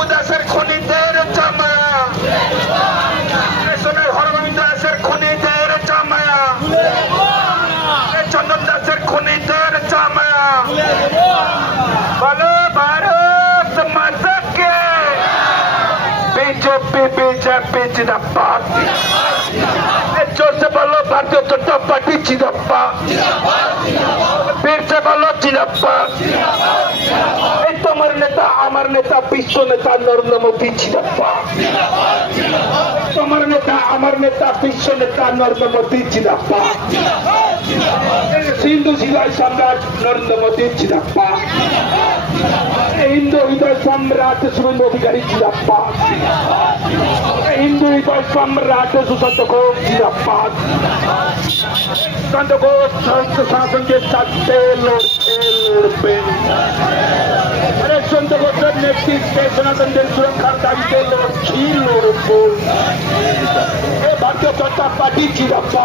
উদাসের খনিদের চামড়া রেশনের হরগোবিন্দ দাসের খনিদের চামড়া চন্দন দাসের খনিদের চামড়া বলো ভারত মাতাকে বিজেপি বিজেপি জিন্দাবাদ জোরসে বলো ভারতীয় জনতা পার্টি জিন্দাবাদ ফিরছে বলো জিন্দাবাদ এই তোমার নেতা আমার নেতা বিশ্ব নেতা নরেন্দ্র মোদী জিন্দাবাদ তোমার নেতা আমার নেতা বিশ্ব নেতা নরেন্দ্র মোদী জিন্দাবাদ হিন্দু হৃদয় সম্রাট নরেন্দ্র মোদী চিদাপ্পা হিন্দু হৃদয় সম্রাট শুভেন্দু অধিকারী চিদাপ্পা হিন্দু হৃদয় সম্রাট সুশান্ত ঘোষ চিদাপ্পা সুশান্ত ঘোষ শাসনকে সাথে লড়তে লড়বেন সুশান্ত ঘোষের নেতৃত্বে সনাতনদের সুরক্ষার দাবিতে লড়ছি লড়ব ভারতীয় জনতা পার্টি চিদাপ্পা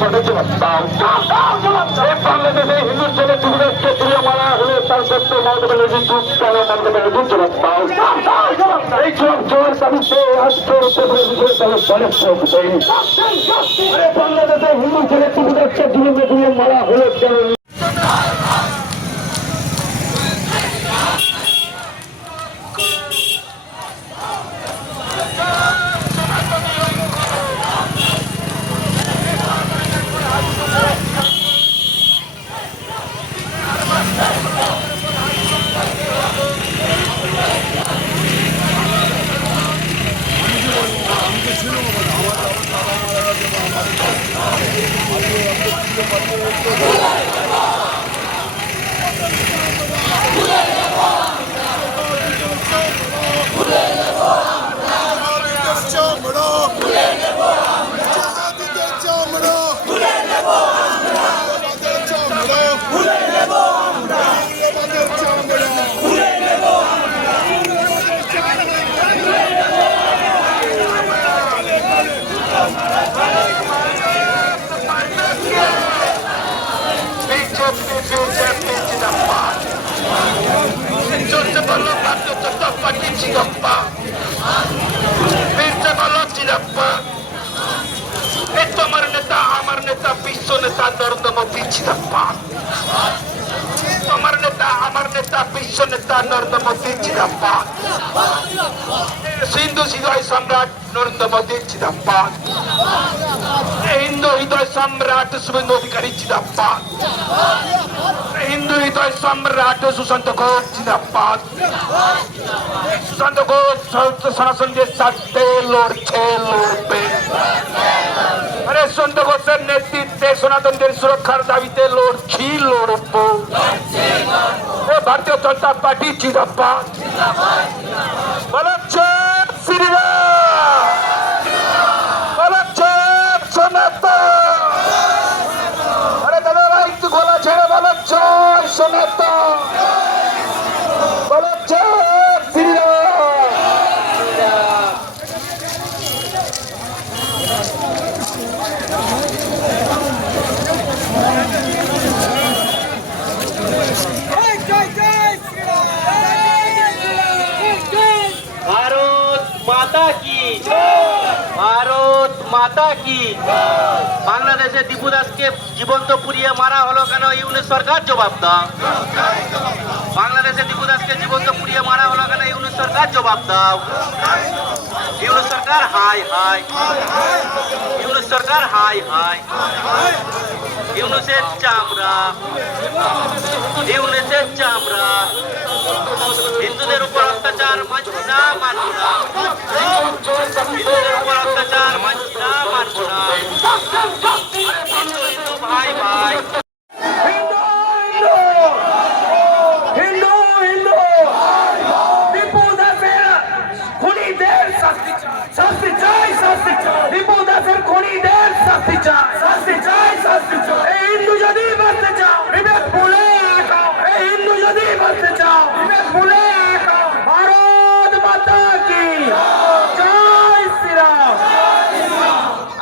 ব্যানার্জি জবাব দাও এই বাংলাদেশে হিন্দু ছেলে যুবরাজকে তুলে মারা হলে চামড়া জাহাদিদের চামড়া আমাদের চামড়া আমাদের চামড়া ভারতীয় জনতা পার্টি চিরপ্পা ফিরছে বলো চিরপ্পা এই তোমার নেতা আমার নেতা বিশ্ব নেতা নরেন্দ্র মোদী চিরপ্পা তোমার নেতা আমার নেতা বিশ্ব নেতা নরেন্দ্র মোদী চিরপ্পা সিন্ধু হৃদয় সম্রাট নরেন্দ্র মোদী চিরপ্পা হিন্দু হৃদয় সম্রাট শুভেন্দু অধিকারী চিরপ্পাদ হিন্দু হৃদয় সম্রাট সুশান্ত ঘোষ জিন্দাবাদ সুশান্ত ঘোষ সন্ত শাসন के সাথে লড়ছে লড়বে আরে সন্ত ঘোষের নেতৃত্বে সনাতনদের সুরক্ষার দাবিতে লড়ছি লড়ব ও ভারতীয় জনতা পার্টি জিন্দাবাদ ভারত মাতা কি? ভারত মাতা কি? বাংলাদেশে দীপু দাসকে জীবন্ত পুড়িয়ে মারা হলো কেন? ইউনিট সরকার জবাব দাও। বাংলাদেশে দীপু দাসকে জীবন্ত পুড়িয়ে মারা হলো কেন? ইউনিট সরকার জবাব দাও। ইউনিট সরকার হাই হাই ইউনিট সরকার হাই হাই ইউনুসের চামড়া। ইউনুসের চামড়া। হিন্দুদের উপর অত্যাচার মানছি না মানব না। হিন্দুদের উপর অত্যাচার মানছি না মানব না। হিন্দু হিন্দু ভাই ভাই শাস্তি চাই শাস্তি চাই দীপু দাসের খুনিদের শাস্তি